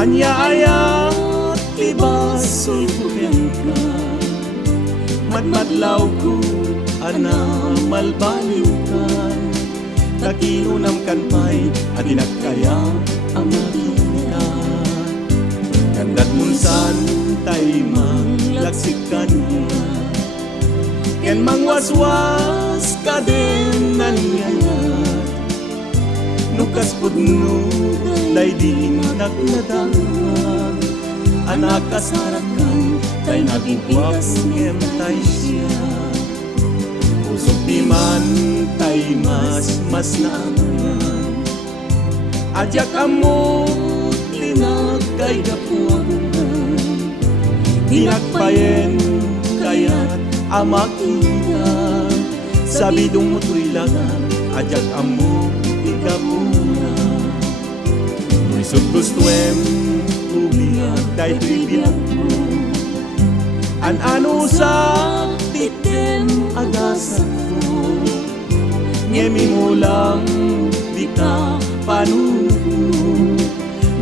Anya ayat libas sulkuken ka, matmatlaw ko ana malbalintan, nakinunam kanpay at inagkaya ang makita. Kandat munsan tay manglaksikan niya, ken mangwaswas ka din nangyayat. Nukas pudno day di nagladang, anak kasarakan tay nagpingas ngem tay siya. Usok di man tay mas naaman, adya kamo linag kay gapuangan. Dinagpayen kaya't amakita, sabidong mo'y lagang adyak amo ikapuna. Isog gustuem ubiyag tay tribiyag mo, ano sa titem agasak ko. Ngemi mo lang di ka panuno,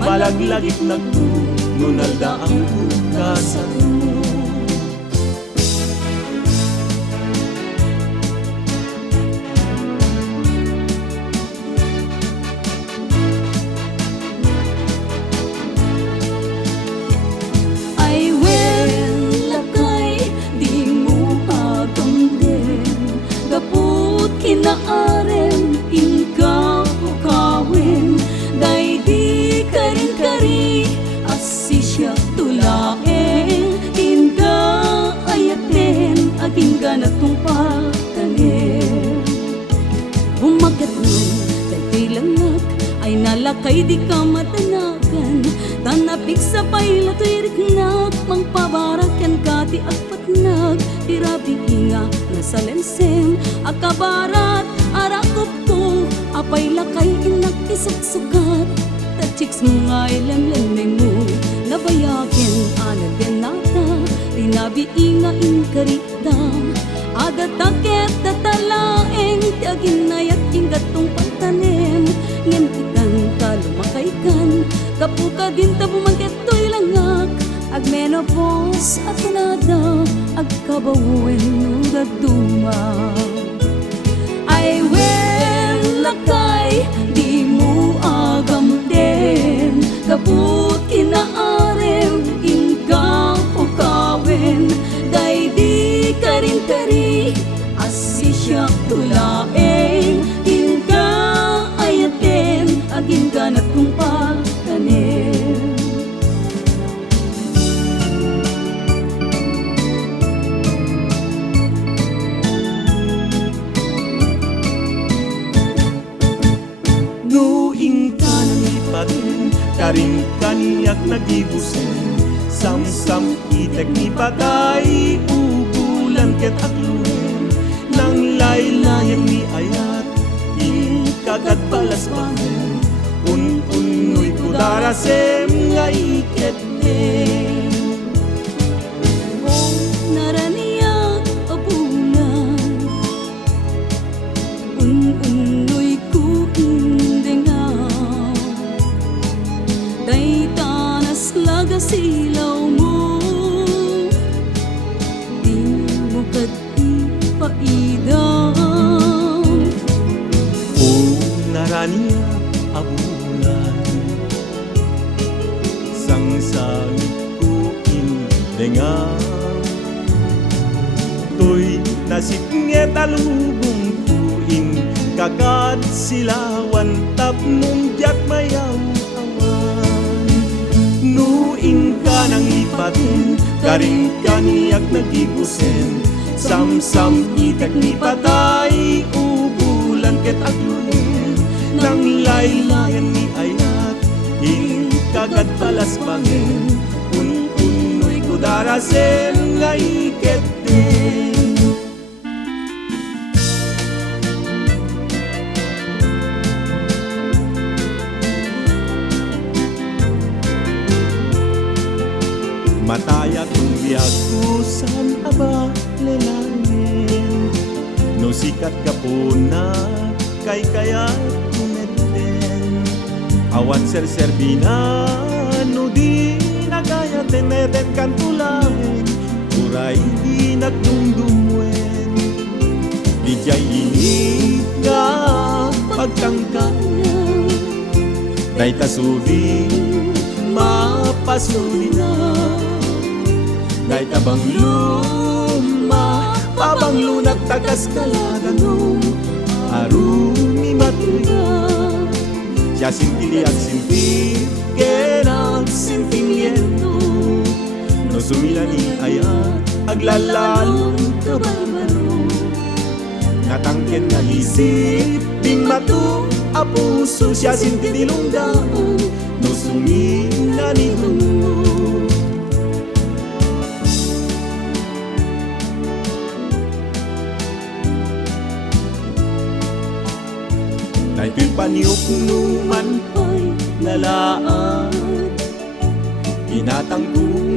malaglagit nagto nunalda ang bukasan mo. Kinaarem inka ukawin, day di karin-kari asi siya tulaeng. Inka ayaten aging ganatong pagtanim. Umagat nun, day tilangak ay nalakay di ka matanagan. Tanapik sa payla to'y riknak, mangpabarakan ka ti agpatnag. Tirabi inga na sa lensem, akabarat arakop ko, apay lakay inak isuksukat. Tachiks mo nga'y lemlemeng mo, nabayagin anagen nata. Tinabi inga inkarita, adatakit tatalaeng, tiagin nayat ingatong pagtanim. Ngem ikan kalumakay kan, kapuka din tabumangket to'y langak. Agmenopause at nada, agkabawin nung gaduma. Ay wen lakay, di mo agam din, kaput kinaarem, inka ukawin, day di karin-kari, asi siya tulaeng. Inka ayaten, aging ganat kong pagtanim. Karing kaniyak nagibusen, sam-sam itek ni patay, ubulan ket aklunen. Nang laylayan ni ayat, ikagat balas bangen, un-unoy kudarasem nga iket din. Naraniyak abulan, un-unoy ku indengaw. Day tanas laga silaw mo, di mo kat ipaidaw. O naraniya abulan, sangsangit ko indengaw. To'y nasiknget alubong tuing, kagat silawan tapnong diyak mayaw. Nuing ka nang ipatin, karing kaniyak nagibusen, sam-sam itek ni patay, ubulan ket aglunen. Nang laylayan ni ayat, ikagat balas bangen, un-unoy kudarasen nga iket din. Mataya kung biyag kusam aba lelanin, no sikat ka po na kay kaya kumeten. Awat ser-serbina no di nagaya teneten kan tulahen uray di nagdumdumwen ijay init nga pagtangkaya day tasudi mapasuli na day tabang luma pabang lunag tagas kalaganong arumi matuya siya sintili at sinti kenang sentimiento no sumilani ayat aglalalong kabarbaro natangken na isip ding matu a puso siya sintili lunggaan no sumilani tungo dahil paniok numan pa'y nalaat Inatang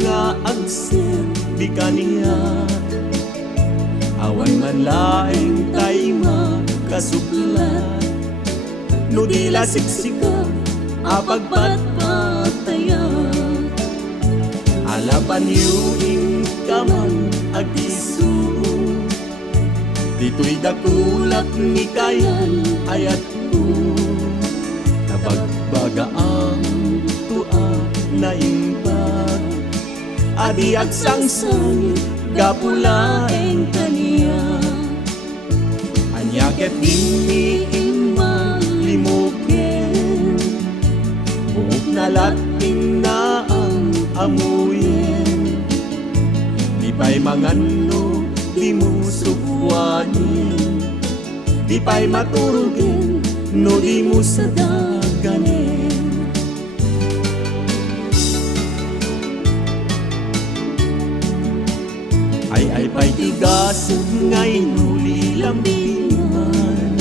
nga agser di kaniyat Awan man laing tay makasuklat No di lasiksika apagpatpatayat Alapan yuing kaman agisu Dito'y dakulak ni kayan ayat ko Napagbagaang tua na imbag Adi agsangsang gapulaeng kaniya Anyaket dini imang limukin Buhok na lating na ang amuyin Di pa'y mangano di mo subwanin Di pa'y maturugin no di mo sadaganin Ay pa'y tigasag nga inulilang piman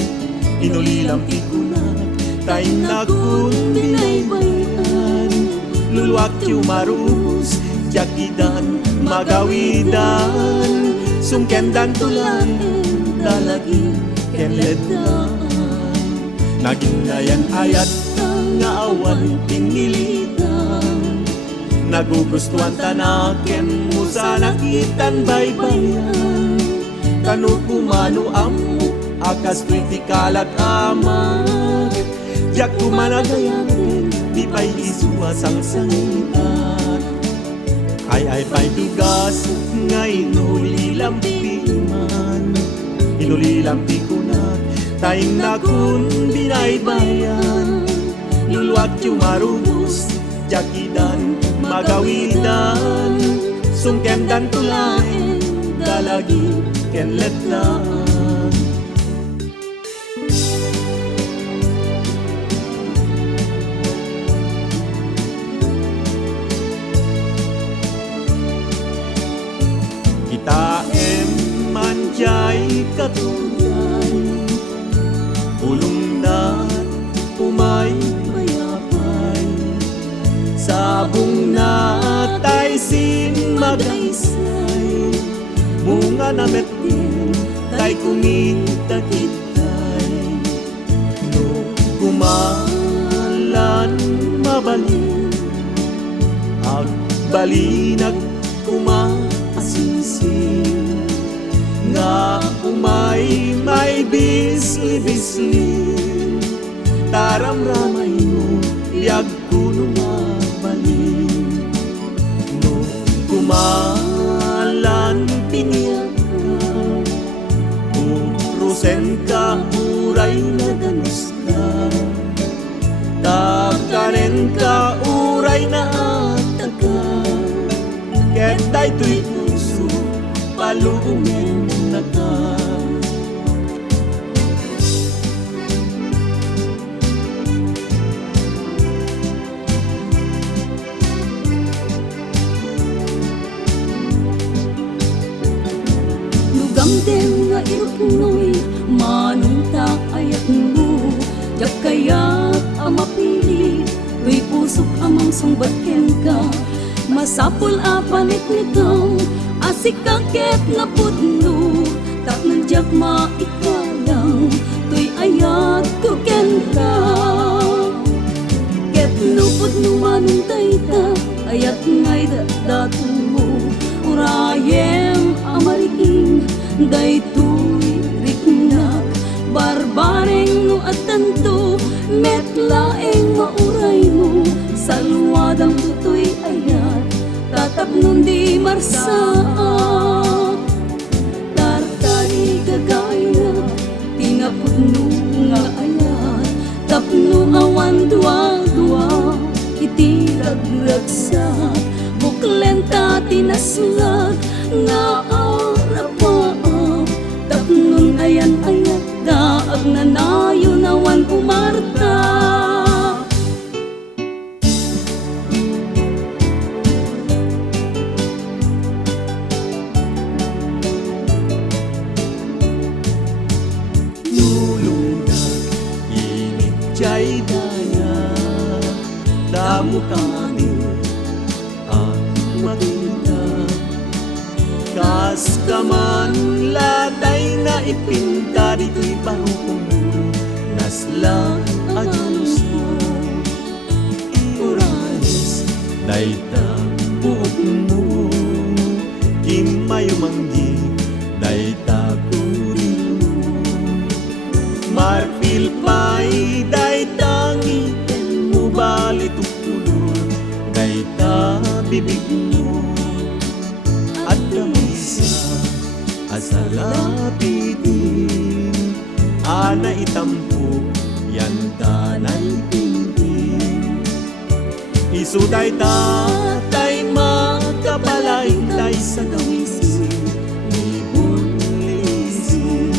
Inulilang pikunat Tay nakun binaybayan Luluak yu marus Jakidan magawidan Sungkendan tulain Dalagi kenledan Naginayan ayat nga awan pinilitan Nagugustuhan tanaken mo sa nakitan baybayan Kano kumano amu akas kritikal at amag Diyak kumanagayan di pa'y isuwasang sangitan Ay pa'y dugas nga inulilampi man Inulilampi ko na tayong nakun binaybayan Luluak yu marubos jakidan magawidan Sungkendan tulain dalagi kenletan Taem manjay katulay Ulong na't umay mayapay Sabong natay sin magaysay Bunga na metin tay kumita kitay No kumalan mabalin Agbalinag kumaasinsin Nga umay may bisli-bisli Taramramay mo biyag kuno mabalin No kumalan piniyak ka Urusen ka uray na danos ka Takanen ka uray na ataga Ketay to'y puso, paluungin na ka Lugam din nga irupunoy, manong ayat mo Jak kaya amapili, to'y pusok amang sungbatken ka Masapul apalit nito Asik kaget na putno Tak nandiyak maikalang To'y ayat ko kenta Ket Lupod numanong dayta ayat ngay dadatun mo urayem amariing daytoy riknak barbareng no at tanto metlaeng mauray mo salwadang tutoy ayat tatapnon di marsaak tartari gagaya tinapudno nga ayat tapno awan dua-dua iti ragragsak buklenta tinaslag nga arapaak tapnon ayan ayat daag nanayo nawan umarta. Jai daya damo kami ang makita kas kaman latay na ipinta dito'y parupong naslang adulos mo Urales dayta buok mo kimayo manggi dayta kurin mo marpil pa'y daytang iten mo balit ukulor dayta bibig mo at kamisa asalapitin ana itampo yan tanay pintin isu dayta tay makapalain tay sa gawisin ni bulisin.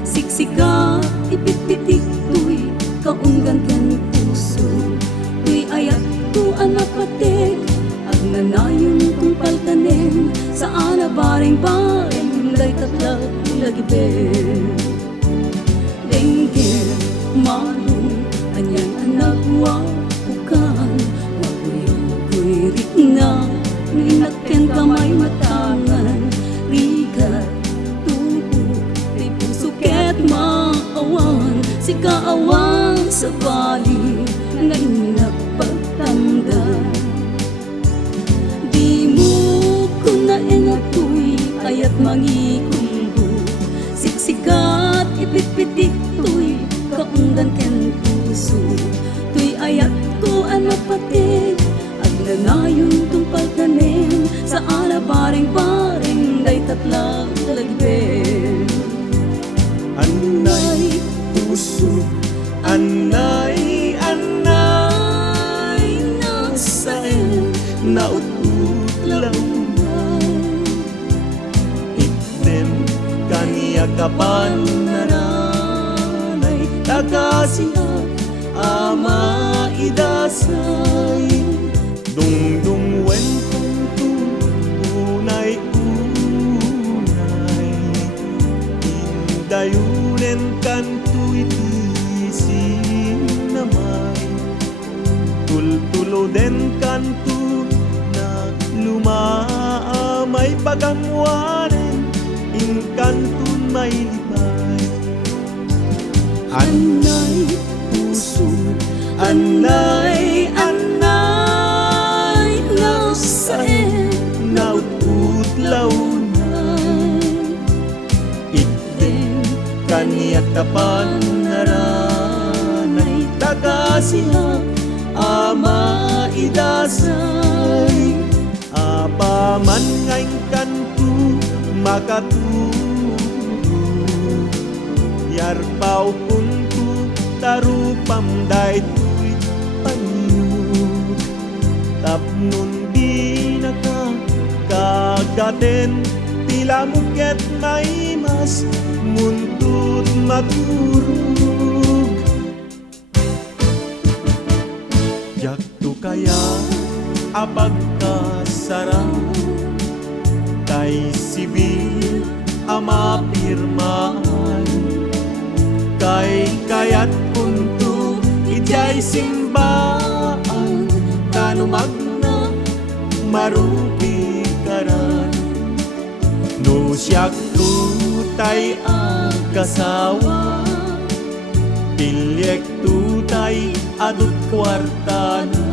Siksika ipitpitik tuy kaunggan ken puso tuy ayat tu anak patek ag nanayon kung paltanen sa ana baring-baring lay tatlag lagiben dengge malung anyang anak wapukan wapuyoy rik nga ninakken kamay matangan rigat maawan si kaawang sa bali ngayon nagpagtanda di mo kung naenatoy ayat mangikulbo siksikat ipitpitik to'y kaundan ken puso to'y ayat ko anapate at nanayon tungpal kanen sa ala baring-baring day tatlag talagben. Anay puso, anay, anay nasain, naututlaw item kaniya kapan naranay tagasiya ama idasay dungdung wentong tu unay dayunen kantu itisin namay tultulo den kantu na lumaamay pagamwanen in kantun may lipay anay puso anay anay nasaen naututlaw kaniya tapan naranay tagasiya ama idasay apaman ngayon kantu makaturo yarpaw puntu tarupam daytoy panyo tapnon di nakakagaten tila muket may mas muntut maturug jakto kaya apagkasarap tay sibil ama pirmaan kay kayat kunto ijay simba manumagna marupi karan. No siyak tutay ang kasawa, tilyek tutay adut kwarta na.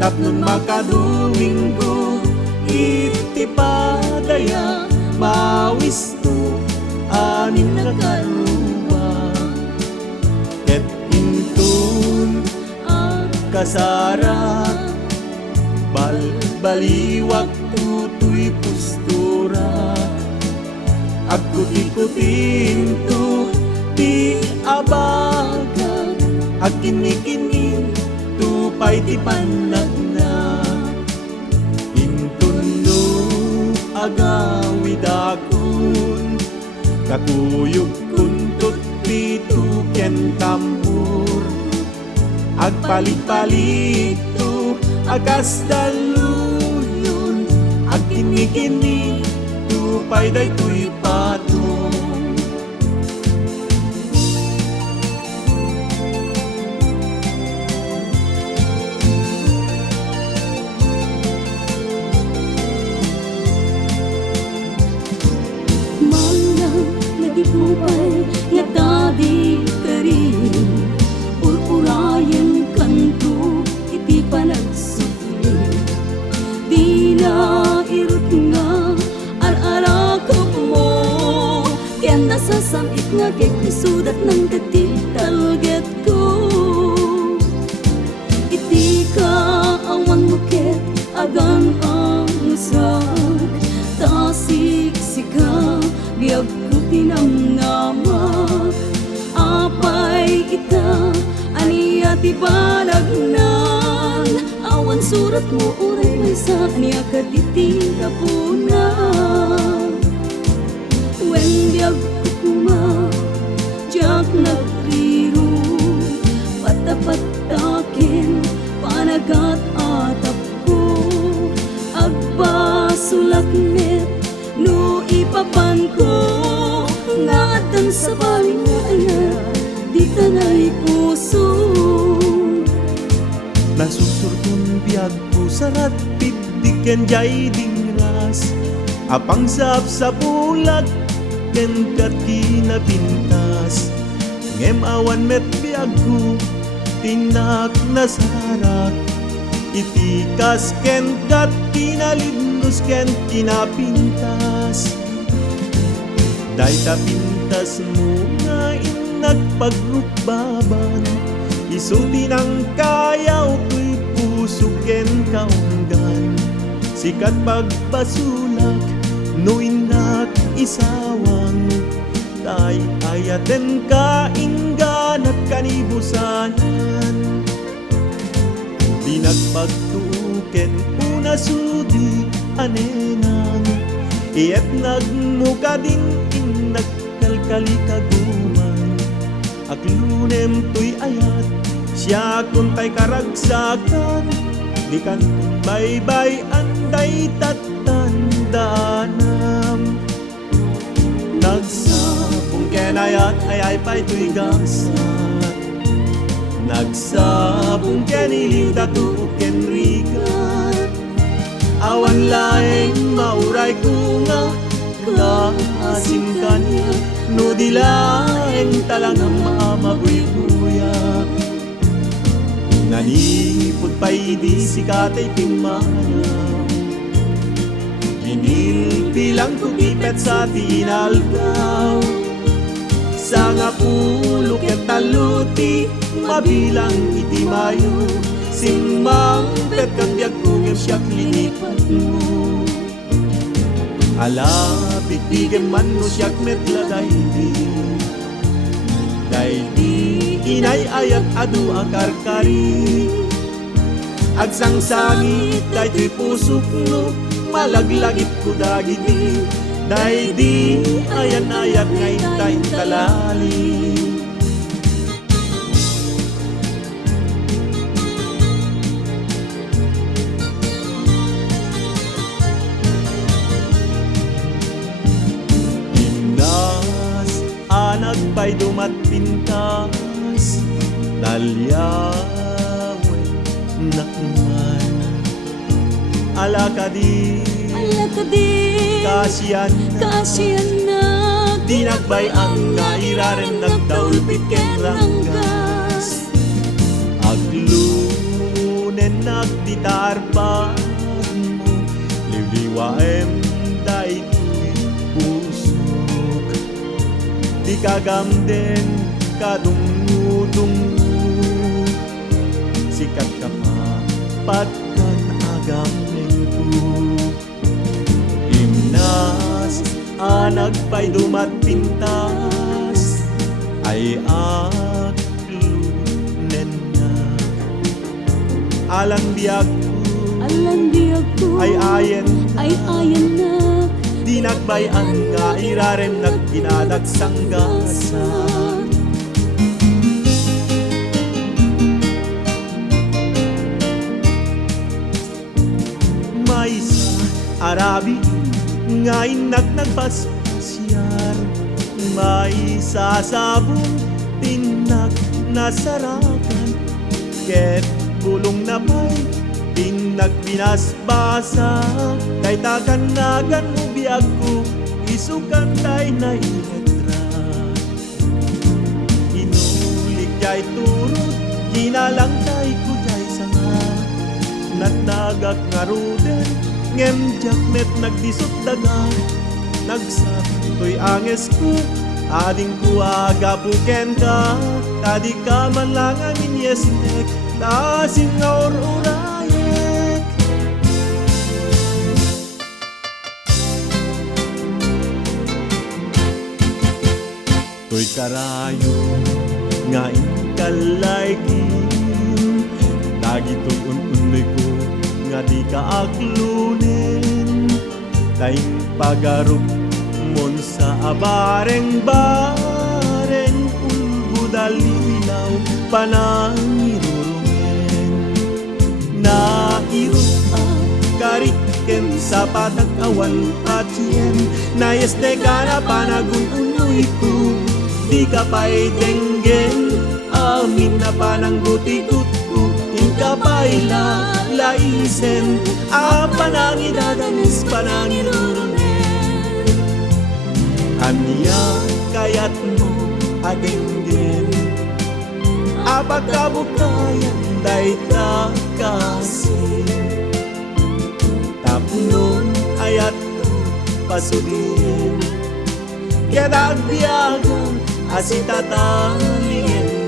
Tapnon makaduminggo iti padaya, mawis tu amin na karuba. Ket intun ang kasara, balbaliwak tutoy postura. Agkuti-kutin tu ti abaga, agkini-kini tupay ti panagna. Intun no agawid akon, kakuyog kuntut pito ken tambur. Agpalit-palit tu agas daluyon, agkini-kini tupay daytoy patong. Nagipupay nga tadi karin, purpurayan kanto iti panagsuli. Di na irut nga ar-arakap mo, ken nasasamit nga kikisudat ng katitalget ko. Iti ka awan mo ket agan ang usak, tasik-sika biyag tinamnamak. Apay kita aniya ti panagnan, awan surat mo uray may sa aniya kaditi kapunan. Wen biyag kukuma jak nagriro, patapatakin panagat atap ko. Agpasulak met no ipapan ko, ngatan sa baling nga ayan, di tanay puso. Nasusurkon biyag ko sarat pibdiken jay dingras, apang sap sa bulag ken kat kinapintas. Ngem awan met biyag ko tinak nasarak, itikas ken kat kinalidnos ken kinapintas. Dayta pintas mo nga inagpagrukbaban, isuti ng kayaw ko'y puso ken kaunggan. Sikat pagbasulak no inak isawang, tay ayaten ka inggan at kanibusanan. Di nagpagtuken una sudi anenang, iyet nagmuka din nagkalkali kaguman. Aglunem to'y ayat, siya kuntay karagsakan, di kan baybay anday tatandanam. Nagsapong kenayat ay pa'y to'y gasat, nagsapong keniliw datu ken rigat. Awan laeng mauray ko nga kaasim kanya, no di laeng talagang maamabuy-buya. Nanipod pa'y di sikatay pimanaw, ginilpilang kutipet sa tinalgaw. Sa nga pulo ket taluti, mabilang iti mayo, simmang pet kang biyag kugem siyak linipat mo. Alapit bigem man no siyak metla daydi inay ayat adu akarkari. Agsangsangit daytoy pusok no, malaglagip ko dagiti, daydi ayan ayat ngay tayin talali. Pa'y dumat pintas, talyawe nakuman. Alakadi kasiyan na di nagbayang nga irarem nagdaulpit ken ranggas. Aglunen nagditarpag mo liwliwaem day ko'y pusok. Di kagamden kadungudungu sikat ka pa pagkan agam lingko. Imnas anagpay dumat pintas ay aglunen na. Alang biag ko ay ayen na di nagbayang nga irarem nagkinadagsanggasan. May sa Arabi ngayon nagpasyar, may sasabong tinag nasarakan, ket bulong na may pinagbinasbasa. Kay takanagan mo biyag ko isukan tay na iletra. Inulik jay turot kinalang tay ko jay sanga. Natnagak nga ruden ngem jakmet nagdisot daga. Nagsat to'y anges ko ading ko agapuken ka. Tadi ka man lang ang inyesnek tasing nga ororayek. To'y karayo nga inkalaykin. Dagito'y un-unoy ko nga di ka aklunin. Tayong pagarup mon sa abareng-bareng ulbudalinaw panangirurungen. Nairut kariken sa patag-awan patien. Nayeste ka na panagun-unoy ko di ka pa'y denggen. Amin na panangguti-gut ko inka pa'y laisen. Panangidadanes panangirurumen. Anya kayat mo adenggen. Apagkabukayan day takasi. Tapnon ayat ko pasudin. Kaya agbiagang asitatalingin.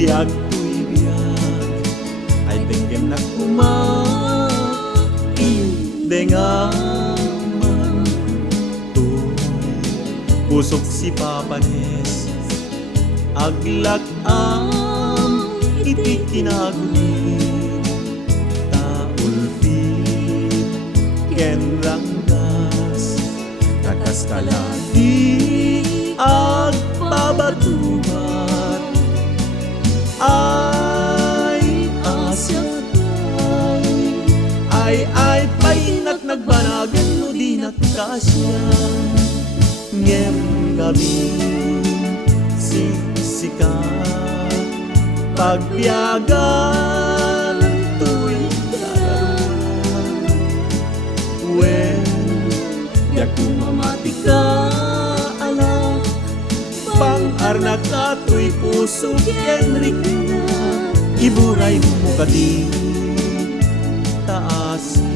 Biag ko'y biag ay tenggem na kumaindengaman. To'y pusok si Papanes aglak-am iti kinagulit. Taulpit ken ranggas kakas kalati agpabatubat. Ay asyakay ay painat nagbanagan no di nakasyan. Ngem gabi sikat pagbiagan to'y kararuan. When yak mamati ka ala pang-arnak ka to'y puso Henrik na. Iburay mo ka di taasin.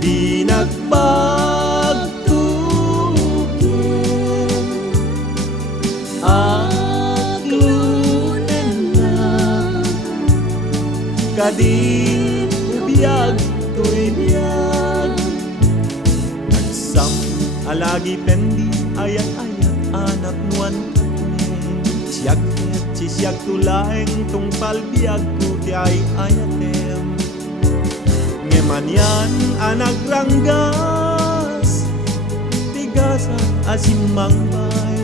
Di nagpagtukin aglunen na. Kadin biyag to'y biyag. Nagsam alagi pendi ayat-ayat anak nuan siyak sisiyak tulaeng tungpal biag ko di ay ayatem. Ngemanyan anak ranggas tigasan asimang bay.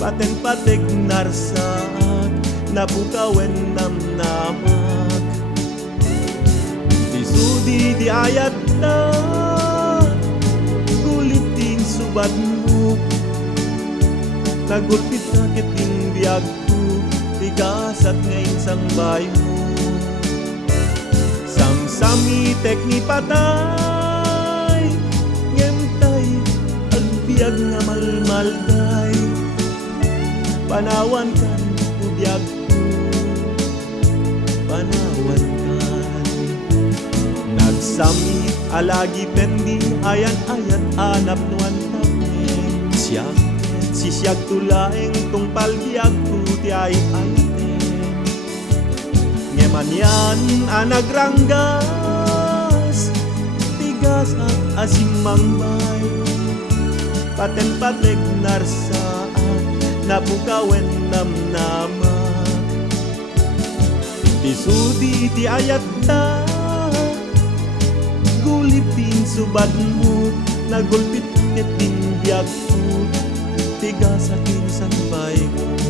Paten-patek narsaat napukawen namnamak. ti ayat na gulit din subad mo nagulpit na kiting biyag ko tigasat ngayon sang bayo mo samsami tekni patay ngemtay agbiag nga malmalday panawan kan ubiyag ko panawan kan nagsami alagi pendi ayan-ayan anap nuan tamen siyak sisiyag tulaeng tungpal biyag ko ti ay-ayten ngemanyan anagranggas tigas at asing mangbay paten-patek narsaan napukawen namnama tisudi ti ayat ta gulip din subad mo nagulpit kiting biyag ko tigas akin sang bay ko